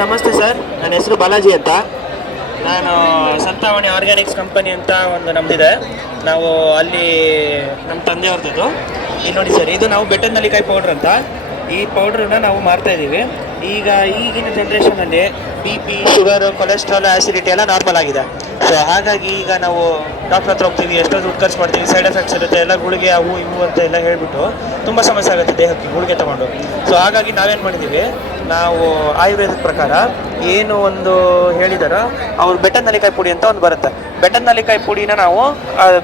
ನಮಸ್ತೆ ಸರ್. ನನ್ನ ಹೆಸರು ಬಾಲಾಜಿ ಅಂತ. ನಾನು ಸಂತಾವಣಿ ಆರ್ಗ್ಯಾನಿಕ್ಸ್ ಕಂಪನಿ ಅಂತ ಒಂದು ನಮ್ದಿದೆ. ನಾವು ಅಲ್ಲಿ ನಮ್ಮ ತಂದೆಯವ್ರದ್ದು. ಇಲ್ಲಿ ನೋಡಿ ಸರ್, ಇದು ನಾವು ಬೆಟ್ಟದ ನಲ್ಲಿಕಾಯಿ ಪೌಡ್ರ್ ಅಂತ. ಈ ಪೌಡ್ರನ್ನ ನಾವು ಮಾರ್ತಾ ಇದ್ದೀವಿ. ಈಗ ಈಗಿನ ಜನ್ರೇಷನಲ್ಲಿ B P sugar cholesterol acidity ಎಲ್ಲ ನಾರ್ಮಲ್ ಆಗಿದೆ. ಸೊ ಹಾಗಾಗಿ ಈಗ ನಾವು ಡಾಕ್ಟರ್ ಹತ್ರ ಹೋಗ್ತೀವಿ ಎಷ್ಟೋ ದುಡ್ಡು ಖರ್ಚು ಮಾಡ್ತೀವಿ ಸೈಡ್ ಎಫೆಕ್ಟ್ಸ್ ಇರುತ್ತೆ, ಎಲ್ಲ ಗುಳಿಗೆ ಅವು ಇವು ಅಂತ ಎಲ್ಲ ಹೇಳಿಬಿಟ್ಟು ತುಂಬ ಸಮಸ್ಯೆ ಆಗುತ್ತೆ ದೇಹಕ್ಕೆ, ಗುಳಿಗೆ ತಗೊಂಡು. ಸೊ ಹಾಗಾಗಿ ನಾವೇನು ಮಾಡಿದ್ದೀವಿ ನಾವು ಆಯುರ್ವೇದದ ಪ್ರಕಾರ ಏನು ಒಂದು ಹೇಳಿದಾರೋ, ಅವ್ರು ಬೆಟ್ಟದ ನಲಿಕಾಯಿ ಪುಡಿ ಅಂತ ಒಂದು ಬರುತ್ತೆ. ಬೆಟ್ಟದ ನಲಿಕಾಯಿ ಪುಡಿನ ನಾವು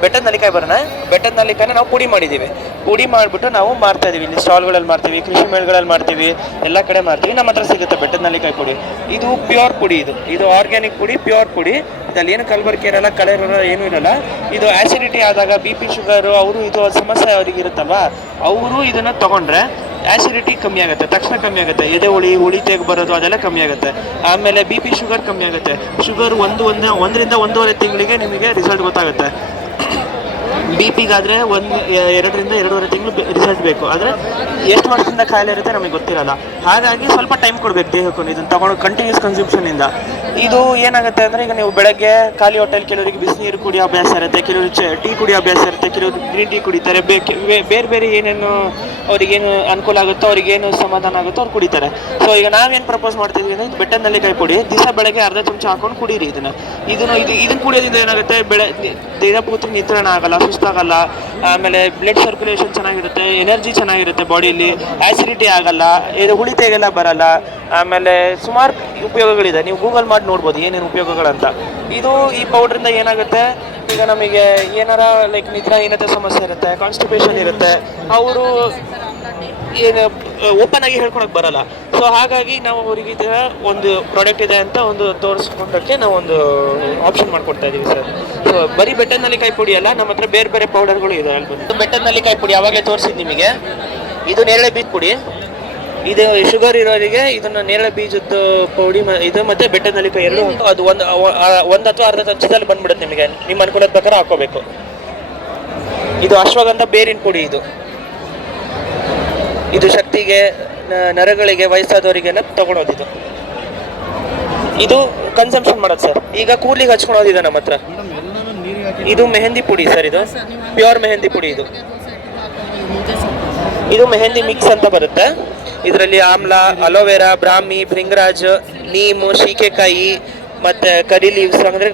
ಬೆಟ್ಟದ ನಲಿಕಾಯಿ ಬರೋಣ, ಬೆಟ್ಟದ ನಲಿಕಾಯಿನ ನಾವು ಪುಡಿ ಮಾಡಿದ್ದೀವಿ ಪುಡಿ ಮಾಡಿಬಿಟ್ಟು ನಾವು ಮಾರ್ತಾ ಇದೀವಿ. ಇಲ್ಲಿ ಸ್ಟಾಲ್ಗಳಲ್ಲಿ ಮಾಡ್ತೀವಿ ಕೃಷಿ ಮೇಳಗಳಲ್ಲಿ ಮಾಡ್ತೀವಿ ಎಲ್ಲ ಕಡೆ ಮಾಡ್ತೀವಿ ನಮ್ಮ ಹತ್ರ ಸಿಗುತ್ತೆ ಬೆಟ್ಟದ ನಲ್ಲಿಕಾಯಿ ಪುಡಿ. ಇದು ಪ್ಯೂರ್ ಪುಡಿ ಇದು. ಇದು ಆರ್ಗ್ಯಾನಿಕ್ ಪುಡಿ, ಪ್ಯೂರ್ ಪುಡಿ. ಇದಲ್ಲಿ ಏನು ಕಲಬರ್ಕೆ ಇರಲ್ಲ ಕಳೆ ಇರಲ್ಲ ಏನೂ ಇರಲ್ಲ. ಇದು ಆ್ಯಸಿಡಿಟಿ ಆದಾಗ ಬಿ ಪಿ ಶುಗರು, ಅವರು ಇದು ಸಮಸ್ಯೆ ಅವ್ರಿಗೆ ಇರುತ್ತಲ್ವಾ? ಅವರು ಇದನ್ನು ತೊಗೊಂಡ್ರೆ ಆ್ಯಸಿಡಿಟಿ ಕಮ್ಮಿ ಆಗುತ್ತೆ, ತಕ್ಷಣ ಕಮ್ಮಿ ಆಗುತ್ತೆ. ಎದೆ ಹುಳಿ ಹುಳಿ ತೆಗೆ ಬರೋದು, ಅದೆಲ್ಲ ಕಮ್ಮಿ ಆಗುತ್ತೆ. ಆಮೇಲೆ ಬಿ ಪಿ ಶುಗರ್ ಕಮ್ಮಿ ಆಗುತ್ತೆ. ಶುಗರ್ ಒಂದು ಒಂದು, ಒಂದರಿಂದ ಒಂದೂವರೆ ತಿಂಗಳಿಗೆ ನಿಮಗೆ ರಿಸಲ್ಟ್ ಗೊತ್ತಾಗುತ್ತೆ. ಬಿ ಪಿಗಾದರೆ ಒಂದು ಎರಡರಿಂದ ಎರಡೂವರೆ ತಿಂಗಳು ರಿಸಲ್ಟ್ ಬೇಕು. ಆದರೆ ಎಷ್ಟು ವರ್ಷದಿಂದ ಖಾಯಿಲೆ ಇರುತ್ತೆ, ನಮಗೆ ಗೊತ್ತಿರಲ್ಲ. ಹಾಗಾಗಿ ಸ್ವಲ್ಪ ಟೈಮ್ ಕೊಡಬೇಕು ದೇಹಕ್ಕೂ, ಇದನ್ನು ತಗೊಂಡು ಕಂಟಿನ್ಯೂಸ್ ಕನ್ಸಂಪ್ಷನಿಂದ ಇದು. ಏನಾಗುತ್ತೆ ಅಂದರೆ, ಈಗ ನೀವು ಬೆಳಗ್ಗೆ ಖಾಲಿ ಹೋಟೆಲ್ ಕೆಲವರಿಗೆ ಬಿಸಿನೀರು ಕುಡಿಯೋ ಅಭ್ಯಾಸ ಇರುತ್ತೆ ಕೆಲವರು ಟೀ ಕುಡಿಯೋ ಅಭ್ಯಾಸ ಇರುತ್ತೆ ಕೆಲವರು ಗ್ರೀನ್ ಟೀ ಕುಡಿತಾರೆ ಬೇರೆ ಬೇರೆ ಏನೇನು ಅವ್ರಿಗೇನು ಅನುಕೂಲ ಆಗುತ್ತೋ, ಅವ್ರಿಗೇನು ಸಮಾಧಾನ ಆಗುತ್ತೋ ಅವ್ರು ಕುಡಿತಾರೆ. ಸೊ ಈಗ ನಾವೇನು ಪ್ರಪೋಸ್ ಮಾಡ್ತಿದ್ವಿ ಅಂದರೆ ಬೆಟ್ಟದಲ್ಲಿ ಕೈ ಕುಡಿ ದಿವಸ ಬೆಳಗ್ಗೆ ಅರ್ಧ ಚಮಚ ಹಾಕೊಂಡು ಕುಡೀರಿ ಇದನ್ನು. ಇದನ್ನು, ಇದು ಇದನ್ನು ಕುಡಿಯೋದ್ರಿಂದ ಏನಾಗುತ್ತೆ, ಬೆಳೆ ದಿನಪೂರ್ತಿ ನಿತ್ರಣ ಆಗಲ್ಲ, ಸುಸ್ತಾಗಲ್ಲ, ಆಮೇಲೆ ಬ್ಲಡ್ ಸರ್ಕ್ಯುಲೇಷನ್ ಚೆನ್ನಾಗಿರುತ್ತೆ ಎನರ್ಜಿ ಚೆನ್ನಾಗಿರುತ್ತೆ ಬಾಡಿಯಲ್ಲಿ ಆಸಿಡಿಟಿ ಆಗಲ್ಲ ಇದು ಉಳಿತೆಗೆಲ್ಲ ಬರಲ್ಲ, ಆಮೇಲೆ ಸುಮಾರು ಉಪಯೋಗಗಳಿದೆ. ನೀವು ಗೂಗಲ್ ಮಾಡಿ ನೋಡ್ಬೋದು ಏನೇನು ಉಪಯೋಗಗಳಂತ. ಇದು ಈ ಪೌಡ್ರಿಂದ ಏನಾಗುತ್ತೆ? ಈಗ ನಮಗೆ ಏನಾರ ಲೈಕ್ ನಿದ್ರಾಹೀನತೆ ಸಮಸ್ಯೆ ಇರುತ್ತೆ ಕಾನ್ಸ್ಟಿಪೇಷನ್ ಇರುತ್ತೆ, ಅವರು ಏನು ಓಪನ್ ಆಗಿ ಹೇಳ್ಕೊಳಕ್ ಬರಲ್ಲ. ಸೊ ಹಾಗಾಗಿ ನಾವು ಅವರಿಗೆ ಇದರ ಒಂದು ಪ್ರಾಡಕ್ಟ್ ಇದೆ ಅಂತ ಒಂದು ತೋರಿಸ್ಕೊಂಡಕ್ಕೆ ನಾವು ಒಂದು ಆಪ್ಷನ್ ಮಾಡ್ಕೊಡ್ತಾ ಇದೀವಿ ಸರ್. ಸೊ ಬರೀ ಬೆಟ್ಟದ ನಲ್ಲಿಕಾಯಿ ಪುಡಿ ಅಲ್ಲ, ನಮ್ಮ ಹತ್ರ ಬೇರೆ ಬೇರೆ ಪೌಡರ್ಗಳು ಇದೆ ಬೆಟ್ಟದ ನಲ್ಲಿಕಾಯಿ ಪುಡಿ ಅವಾಗಲೇ ತೋರಿಸಿದ್ದು ನಿಮಗೆ. ಇದು ನೇರಳೆ ಬೀಜ ಪುಡಿ. ಇದು ಶುಗರ್ ಇರೋರಿಗೆ ಇದನ್ನ ನೇರಳೆ ಬೀಜದ ಪುಡಿ ಇದು ಮತ್ತೆ ಬೆಟ್ಟದ ನಲ್ಲಿಕಾಯಿ ಎರಡು ಅದು ಒಂದು ಒಂದು ಅಥವಾ ಅರ್ಧ ಚಮಚದಲ್ಲಿ ಬಂದ್ಬಿಡುತ್ತೆ ನಿಮಗೆ. ನಿಮ್ಮ ಅನುಕೂಲದ ಪ್ರಕಾರ ಹಾಕೋಬೇಕು. ಇದು ಅಶ್ವಗಂಧ ಬೇರಿನ ಪುಡಿ ಇದು. ಇದು ಶಕ್ತಿಗೆ ನರಗಳಿಗೆ ವಯಸ್ಸಾದವರಿಗೆಲ್ಲ ತಗೊಳೋದಿದು ಇದು. ಕನ್ಸಂಪ್ಷನ್ ಮಾಡೋದು ಸರ್. ಈಗ ಕೂದಲಿಗೆ ಹಚ್ಕೊಳೋದಿದೆ ನಮ್ಮ ಹತ್ರ. ಇದು ಮೆಹಂದಿ ಪುಡಿ ಸರ್ ಇದು. ಪ್ಯೂರ್ ಮೆಹಂದಿ ಪುಡಿ ಇದು. ಇದು ಮೆಹಂದಿ ಮಿಕ್ಸ್ ಅಂತ ಬರುತ್ತೆ. ಇದರಲ್ಲಿ ಆಮ್ಲ, ಅಲೋವೆರಾ, ಬ್ರಾಹ್ಮಿ, ಭೃಂಗರಾಜ್, ನೀಮು ಶೀಕೆಕಾಯಿ ಮತ್ತೆ ಕರಿ ಲೀವ್ಸ್ ಅಂದರೆ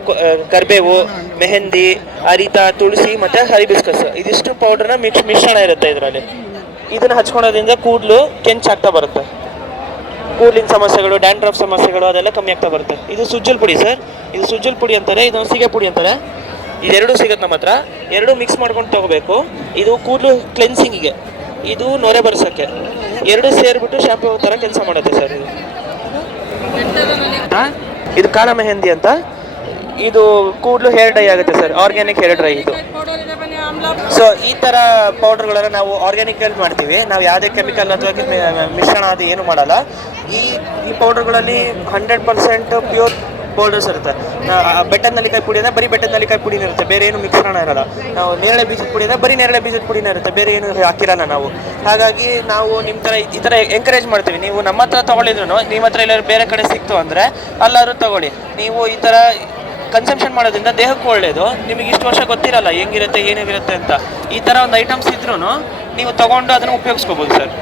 ಕರ್ಬೇವು, ಮೆಹಂದಿ, ಅರಿತ, ತುಳಸಿ, ಮತ್ತೆ ಹರಿಬಿಸ್ಕಸ್ ಇದಿಷ್ಟು ಪೌಡರ್ನ ಮಿಕ್ಸ್ ಮಿಶ್ರಣ ಇರುತ್ತೆ ಇದರಲ್ಲಿ. ಇದನ್ನ ಹಚ್ಕೊಳೋದ್ರಿಂದ ಕೂದಲು ಕೆಂಚಾಗ್ತಾ ಬರುತ್ತೆ. ಕೂದಲಿನ ಸಮಸ್ಯೆಗಳು ಡ್ಯಾಂಡ್ರಫ್ ಸಮಸ್ಯೆಗಳು ಅದೆಲ್ಲ ಕಮ್ಮಿ ಆಗ್ತಾ ಬರುತ್ತೆ. ಇದು ಸುಜ್ಜಲ್ ಪುಡಿ ಸರ್ ಇದು ಸುಜ್ಜಲ್ ಪುಡಿ ಅಂತಾರೆ, ಇದೊಂದು ಸೀಗೆ ಪುಡಿ ಅಂತಾರೆ. ಇದೆರಡು ಸಿಗುತ್ತೆ ನಮ್ಮ ಹತ್ರ. ಎರಡು ಮಿಕ್ಸ್ ಮಾಡ್ಕೊಂಡು ತಗೋಬೇಕು. ಇದು ಕೂದಲು ಕ್ಲೆನ್ಸಿಂಗಿಗೆ ಇದು ನೊರೆ ಬರ್ಸಕ್ಕೆ. ಎರಡು ಸೇರಿಬಿಟ್ಟು ಶಾಂಪೂ ಥರ ಕೆಲಸ ಮಾಡುತ್ತೆ ಸರ್ ಇದು. ಹಾ? ಇದು ಕಾಳ ಮೆಹಂದಿ ಅಂತ? ಇದು ಕೂದಲು ಹೇರ್ ಡ್ರೈ ಆಗುತ್ತೆ ಸರ್ ಆರ್ಗ್ಯಾನಿಕ್ ಹೇರ್ ಡ್ರೈ ಇದು. ಸೊ ಈ ತರ ಪೌಡರ್ಗಳನ್ನು ನಾವು ಆರ್ಗ್ಯಾನಿಕ್ ಅಲ್ಲಿ ಮಾಡ್ತೀವಿ. ನಾವು ಯಾವುದೇ ಕೆಮಿಕಲ್ ಅಥವಾ ಮಿಶ್ರಣ ಅದು ಏನು ಮಾಡಲ್ಲ. ಈ ಈ ಪೌಡರ್ಗಳಲ್ಲಿ ಹಂಡ್ರೆಡ್ ಪರ್ಸೆಂಟ್ ಪ್ಯೂರ್ ಪೌಡರ್ಸ್ ಇರುತ್ತೆ. ಬೆಟ್ಟದ ನಲ್ಲಿಕಾಯಿ ಪುಡಿ ಅಂದ್ರೆ ಬರೀ ಬೆಟ್ಟದ ನಲ್ಲಿಕಾಯಿ ಪುಡಿನೇ ಇರುತ್ತೆ. ಬೇರೆ ಏನು ಮಿಶ್ರಣ ಇರಲ್ಲ. ನಾವು ನೇರಳೆ ಬೀಜದ ಪುಡಿ ಅಂದರೆ ಬರೀ ನೇರಳೆ ಬೀಜದ ಪುಡಿನೇ ಇರುತ್ತೆ. ಬೇರೆ ಏನು ಹಾಕಿರಲ್ಲ ನಾವು. ಹಾಗಾಗಿ ನಾವು ನಿಮ್ಮ ಥರ ಈ ಥರ ಎಂಕರೇಜ್ ಮಾಡ್ತೀವಿ. ನೀವು ನಮ್ಮ ಹತ್ರ ತೊಗೊಳಿದ್ರು ನಿಮ್ಮ ಹತ್ರ ಎಲ್ಲರೂ ಬೇರೆ ಕಡೆ ಸಿಕ್ತು ಅಂದರೆ ಅಲ್ಲಾದರೂ ತಗೊಳ್ಳಿ. ನೀವು ಈ ಥರ ಕನ್ಸಂಪ್ಷನ್ ಮಾಡೋದ್ರಿಂದ ದೇಹಕ್ಕೂ ಒಳ್ಳೆಯದು ನಿಮಗೆ ಇಷ್ಟು ವರ್ಷ ಗೊತ್ತಿರಲ್ಲ ಹೆಂಗಿರುತ್ತೆ ಏನಿರುತ್ತೆ ಅಂತ. ಈ ಥರ ಒಂದು ಐಟಮ್ಸ್ ಇದ್ರೂ ನೀವು ತಗೊಂಡು ಅದನ್ನು ಉಪಯೋಗಿಸ್ಕೋಬೋದು ಸರ್.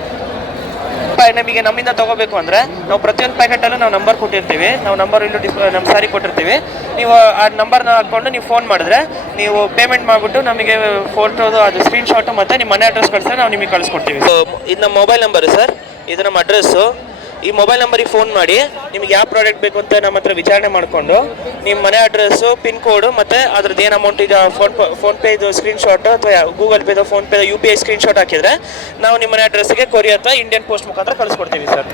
ನಮಗೆ ನಮ್ಮಿಂದ ತಗೋಬೇಕು ಅಂದರೆ ನಾವು ಪ್ರತಿಯೊಂದು ಪ್ಯಾಕೆಟಲ್ಲೂ ನಾವು ನಂಬರ್ ಕೊಟ್ಟಿರ್ತೀವಿ. ನಾವು ನಂಬರ್ ಇಲ್ಲೂ ಡಿಸ್ ನಮ್ಮ ಸಾರಿ ಕೊಟ್ಟಿರ್ತೀವಿ. ನೀವು ಆ ನಂಬರ್ನ ಹಾಕ್ಕೊಂಡು ನೀವು ಫೋನ್ ಮಾಡಿದ್ರೆ ನೀವು ಪೇಮೆಂಟ್ ಮಾಡಿಬಿಟ್ಟು ನಮಗೆ ಫೋಟೋದು ಅದು ಸ್ಕ್ರೀನ್ಶಾಟು ಮತ್ತು ನಿಮ್ಮ ಮನೆ ಅಡ್ರೆಸ್ ಕಳಿಸಿದ್ರೆ ನಾವು ನಿಮಗೆ ಕಳಿಸ್ಕೊಡ್ತೀವಿ. ಇದು ನಮ್ಮ ಮೊಬೈಲ್ ನಂಬರ್ ಸರ್. ಇದು ನಮ್ಮ ಅಡ್ರೆಸ್ಸು ಈ ಮೊಬೈಲ್ ನಂಬರಿಗೆ ಫೋನ್ ಮಾಡಿ, ನಿಮ್ಗೆ ಯಾವ ಪ್ರಾಡಕ್ಟ್ ಬೇಕು ಅಂತ ನಮ್ಮ ಹತ್ರ ವಿಚಾರಣೆ ಮಾಡಿಕೊಂಡು ನಿಮ್ಮ ಮನೆ ಅಡ್ರೆಸ್ಸು ಪಿನ್ ಕೋಡು ಮತ್ತು ಅದ್ರದ್ದು ಏನು ಅಮೌಂಟ್ ಇದೆ ಫೋನ್ ಫೋನ್ ಪೇದು ಸ್ಕ್ರೀನ್ಶಾಟ್ ಅಥವಾ Google ಪೇದು PhonePe U P I screenshot ಹಾಕಿದ್ರೆ, ನಾವು ನಿಮ್ಮ ಮನೆ ಅಡ್ರೆಸ್ಸಿಗೆ ಕೊರಿಯರ್ ಅಥವಾ ಇಂಡಿಯನ್ ಪೋಸ್ಟ್ ಮುಖಾಂತರ ಕಳಿಸ್ಕೊಡ್ತೀವಿ ಸರ್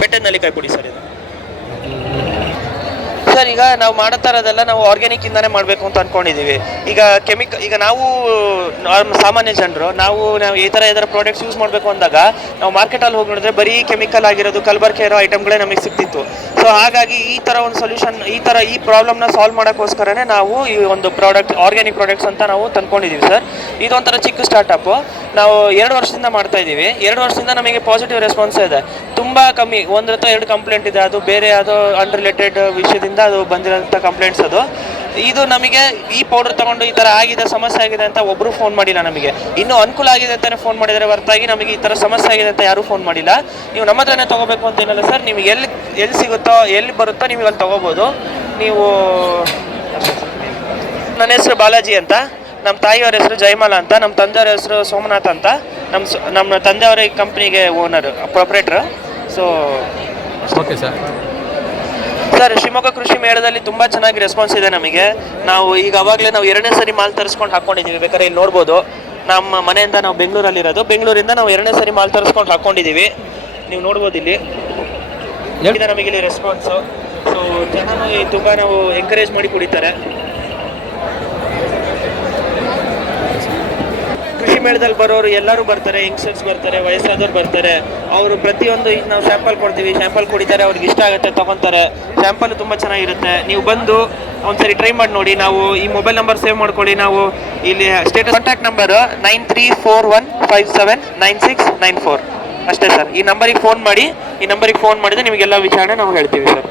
ಬೆಟ್ಟದ ಕೈ ಪುಡಿ ಸರ್ ಇದು. ಈಗ ನಾವು ಮಾಡೋ ಥರದೆಲ್ಲ ನಾವು ಆರ್ಗ್ಯಾನಿಕ್ ಇಂದಾನೆ ಮಾಡಬೇಕು ಅಂತ ಅನ್ಕೊಂಡಿದೀವಿ. ಈಗ ಕೆಮಿಕ ಈಗ ನಾವು ಸಾಮಾನ್ಯ ಜನರು, ನಾವು ನಾವು ಈ ಥರ ಇದರ ಪ್ರಾಡಕ್ಟ್ಸ್ ಯೂಸ್ ಮಾಡಬೇಕು ಅಂದಾಗ, ನಾವು ಮಾರ್ಕೆಟಲ್ಲಿ ಹೋಗಿ ನೋಡಿದ್ರೆ ಬರೀ ಕೆಮಿಕಲ್ ಆಗಿರೋದು ಕಲಬರ್ಕೆ ಇರೋ ಐಟಮ್ಗಳೇ ನಮಗೆ ಸಿಗ್ತಿತ್ತು. ಸೊ ಹಾಗಾಗಿ ಈ ಥರ ಒಂದು ಸೊಲ್ಯೂಷನ್ ಈ ಥರ ಈ ಪ್ರಾಬ್ಲಮ್ನ ಸಾಲ್ವ್ ಮಾಡೋಕ್ಕೋಸ್ಕರನೇ ನಾವು ಈ ಒಂದು ಪ್ರಾಡಕ್ಟ್ ಆರ್ಗ್ಯಾನಿಕ್ ಪ್ರಾಡಕ್ಟ್ಸ್ ಅಂತ ನಾವು ತಂದ್ಕೊಂಡಿದ್ದೀವಿ ಸರ್ ಇದೊಂಥರ ಚಿಕ್ಕ ಸ್ಟಾರ್ಟಪ್ಪು ನಾವು ಎರಡು ವರ್ಷದಿಂದ ಮಾಡ್ತಾ ಇದ್ದೀವಿ ಎರಡು ವರ್ಷದಿಂದ ನಮಗೆ ಪಾಸಿಟಿವ್ ರೆಸ್ಪಾನ್ಸ್ ಇದೆ. ತುಂಬ ಕಮ್ಮಿ ಒಂದ್ರ ಎರಡು ಕಂಪ್ಲೇಂಟ್ ಇದೆ. ಅದು ಬೇರೆ ಯಾವುದೋ ಅನ್ರಿಲೇಟೆಡ್ ವಿಷಯದಿಂದ ಅದು ಬಂದಿರೋಂಥ ಕಂಪ್ಲೇಂಟ್ಸ್ ಅದು. ಇದು ನಮಗೆ ಈ ಪೌಡರ್ ತಗೊಂಡು ಈ ಥರ ಆಗಿದೆ, ಸಮಸ್ಯೆ ಆಗಿದೆ ಅಂತ ಒಬ್ಬರು ಫೋನ್ ಮಾಡಿಲ್ಲ ನಮಗೆ. ಇನ್ನೂ ಅನುಕೂಲ ಆಗಿದೆ ಅಂತಲೇ ಫೋನ್ ಮಾಡಿದರೆ ಹೊರತಾಗಿ ನಮಗೆ ಈ ಥರ ಸಮಸ್ಯೆ ಆಗಿದೆ ಅಂತ ಯಾರೂ ಫೋನ್ ಮಾಡಿಲ್ಲ. ನೀವು ನಮ್ಮ ಹತ್ರನೇ ತೊಗೋಬೇಕು ಅಂತ ಏನಿಲ್ಲ ಸರ್ ನೀವು ಎಲ್ಲಿ ಎಲ್ಲಿ ಸಿಗುತ್ತೋ, ಎಲ್ಲಿ ಬರುತ್ತೋ ನೀವು ಅಲ್ಲಿ ತೊಗೋಬೋದು. ನೀವು, ನನ್ನ ಹೆಸರು ಬಾಲಾಜಿ ಅಂತ, ನಮ್ಮ ತಾಯಿಯವ್ರ ಹೆಸರು ಜಯಮಾಲ ಅಂತ, ನಮ್ಮ ತಂದೆಯವ್ರ ಹೆಸರು ಸೋಮನಾಥ್ ಅಂತ, ನಮ್ಮ ನಮ್ಮ ತಂದೆಯವರ ಕಂಪ್ನಿಗೆ owner proprietor so okay sir sir Shivamogga ಕೃಷಿ ಮೇಳದಲ್ಲಿ ತುಂಬ ಚೆನ್ನಾಗಿ ರೆಸ್ಪಾನ್ಸ್ ಇದೆ ನಮಗೆ. ನಾವು ಈಗ ಅವಾಗಲೇ ನಾವು ಎರಡನೇ ಸರಿ ಮಾಲ್ ತರಿಸ್ಕೊಂಡು ಹಾಕೊಂಡಿದ್ದೀವಿ ಬೇಕಾದ್ರೆ ಇಲ್ಲಿ ನೋಡ್ಬೋದು. ನಮ್ಮ ಮನೆಯಿಂದ ನಾವು ಬೆಂಗಳೂರಲ್ಲಿರೋದು. ಬೆಂಗಳೂರಿಂದ ನಾವು ಎರಡನೇ ಸರಿ ಮಾಲ್ ತರಿಸ್ಕೊಂಡು ಹಾಕೊಂಡಿದ್ದೀವಿ ನೀವು ನೋಡ್ಬೋದು ಇಲ್ಲಿ. ನಮಗೆ ಇಲ್ಲಿ ರೆಸ್ಪಾನ್ಸು ಸೊ ಜನನು ತುಂಬ ನಾವು ಎಂಕರೇಜ್ ಮಾಡಿ ಕುಡಿತಾರೆ ಕೃಷಿ ಮೇಳದಲ್ಲಿ ಬರೋರು ಎಲ್ಲರೂ ಬರ್ತಾರೆ ಯಂಗ್ಸ್ಟರ್ಸ್ ಬರ್ತಾರೆ, ವಯಸ್ಸಾದವ್ರು ಬರ್ತಾರೆ. ಅವರು ಪ್ರತಿಯೊಂದು ಈಗ ನಾವು ಸ್ಯಾಂಪಲ್ ಕೊಡ್ತೀವಿ ಸ್ಯಾಂಪಲ್ ಕುಡಿತಾರೆ, ಅವ್ರಿಗೆ ಇಷ್ಟ ಆಗುತ್ತೆ, ತಗೊತಾರೆ. ಸ್ಯಾಂಪಲ್ ತುಂಬ ಚೆನ್ನಾಗಿರುತ್ತೆ. ನೀವು ಬಂದು ಒಂದ್ಸರಿ ಟ್ರೈ ಮಾಡಿ ನೋಡಿ. ನಾವು ಈ ಮೊಬೈಲ್ ನಂಬರ್ ಸೇವ್ ಮಾಡ್ಕೊಳ್ಳಿ. ನಾವು ಇಲ್ಲಿ status contact number nine three four one five seven nine six nine four. ಅಷ್ಟೇ ಸರ್. ಈ ನಂಬರಿಗೆ ಫೋನ್ ಮಾಡಿ, ಈ ನಂಬರಿಗೆ ಫೋನ್ ಮಾಡಿದ್ರೆ ನಿಮಗೆಲ್ಲ ವಿಚಾರಣೆ ನಾವು ಹೇಳ್ತೀವಿ ಸರ್.